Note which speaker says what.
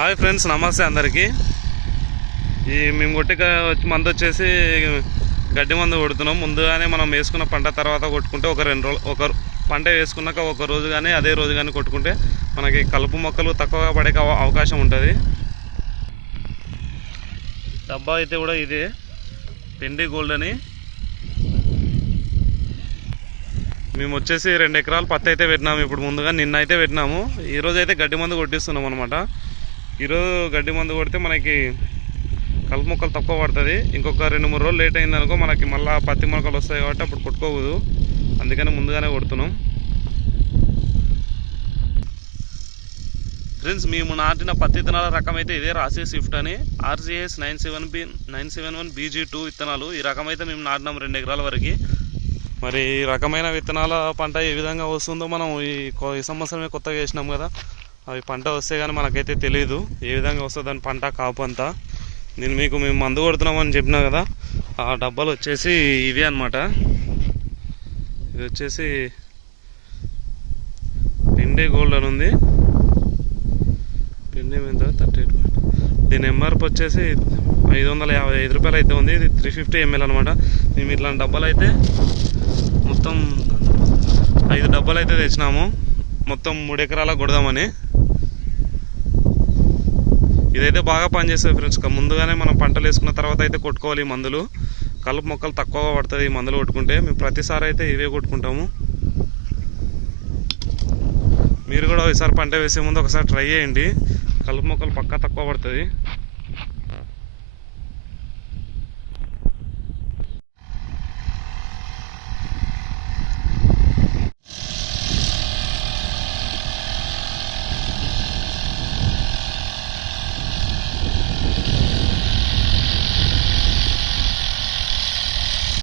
Speaker 1: Hi friends నమస్తే అందరికీ. ఈ మేము కొట్టిక వచ్చి మందు వచ్చేసి గడ్డి మందు కొడుతున్నాం. ముందుగానే మనం వేసుకున్న పంట తర్వాత కొట్టుకుంటే ఒక రెండు రోజులు ఒక పంట వేసుకున్నాక ఒక రోజు కానీ అదే రోజు కానీ కొట్టుకుంటే మనకి కలుపు మొక్కలు తక్కువగా పడే అవ- అవకాశం ఉంటుంది. డబ్బా అయితే కూడా ఇదే. పెండి గోల్డ్ అని మేము వచ్చేసి రెండు ఎకరాలు పత్తి అయితే పెట్టినాము. ఇప్పుడు ముందుగా నిన్న అయితే పెట్టినాము. ఈరోజు అయితే గడ్డి మందు కొట్టిస్తున్నాం అనమాట ఈరోజు గడ్డి మందు కొడితే మనకి కలుపు మొక్కలు తక్కువ పడుతుంది. ఇంకొక రెండు మూడు రోజులు లేట్ అయిందనుకో మనకి మళ్ళీ పత్తి మొక్కలు వస్తాయి కాబట్టి అప్పుడు కొట్టుకోవద్దు అందుకని ముందుగానే కొడుతున్నాం. ఫ్రెండ్స్ మేము నాటిన పత్తి విత్తనాల రకం అయితే ఇదే రాసే స్విఫ్ట్ అని. RCS nine seven B nine seven one BG two విత్తనాలు ఈ రకం అయితే మేము నాటినాం రెండు ఎకరాల వరకు. మరి ఈ రకమైన విత్తనాల పంట ఏ విధంగా వస్తుందో మనం ఈ కొ- ఈ సంవత్సరమే కొత్తగా వేసినాం కదా. అవి పంట వస్తే కానీ మనకైతే తెలియదు ఏ విధంగా వస్తుంది దాని పంట కాపు అంతా. నేను మీకు మేము మందు కొడుతున్నామని చెప్పినా కదా ఆ డబ్బాలు వచ్చేసి ఇవి అనమాట ఇది వచ్చేసి పిండి గోల్డ్ అని ఉంది. పిండి మీద థర్టీ ఎయిట్ దీని ఎంఆర్పి వచ్చేసి ఐదు వందల యాభై ఐదు రూపాయలు అయితే ఉంది. ఇది త్రీ ఫిఫ్టీ ఎంఎల్ అనమాట మేము ఇట్లాంటి డబ్బాలు అయితే మొత్తం ఐదు డబ్బాలు అయితే తెచ్చినాము. మొత్తం మూడు ఎకరాల కొడదామని. ఇదైతే బాగా పనిచేస్తుంది ఫ్రెండ్స్. ముందుగానే మనం పంటలు వేసుకున్న తర్వాత అయితే కొట్టుకోవాలి మందులు. కలుపు మొక్కలు తక్కువగా పడుతుంది ఈ మందులు కొట్టుకుంటే. మేము ప్రతిసారి అయితే ఇవే కొట్టుకుంటాము. మీరు కూడా ఈసారి పంట వేసే ముందు ఒకసారి ట్రై చేయండి. కలుపు మొక్కలు పక్కా తక్కువ పడుతుంది.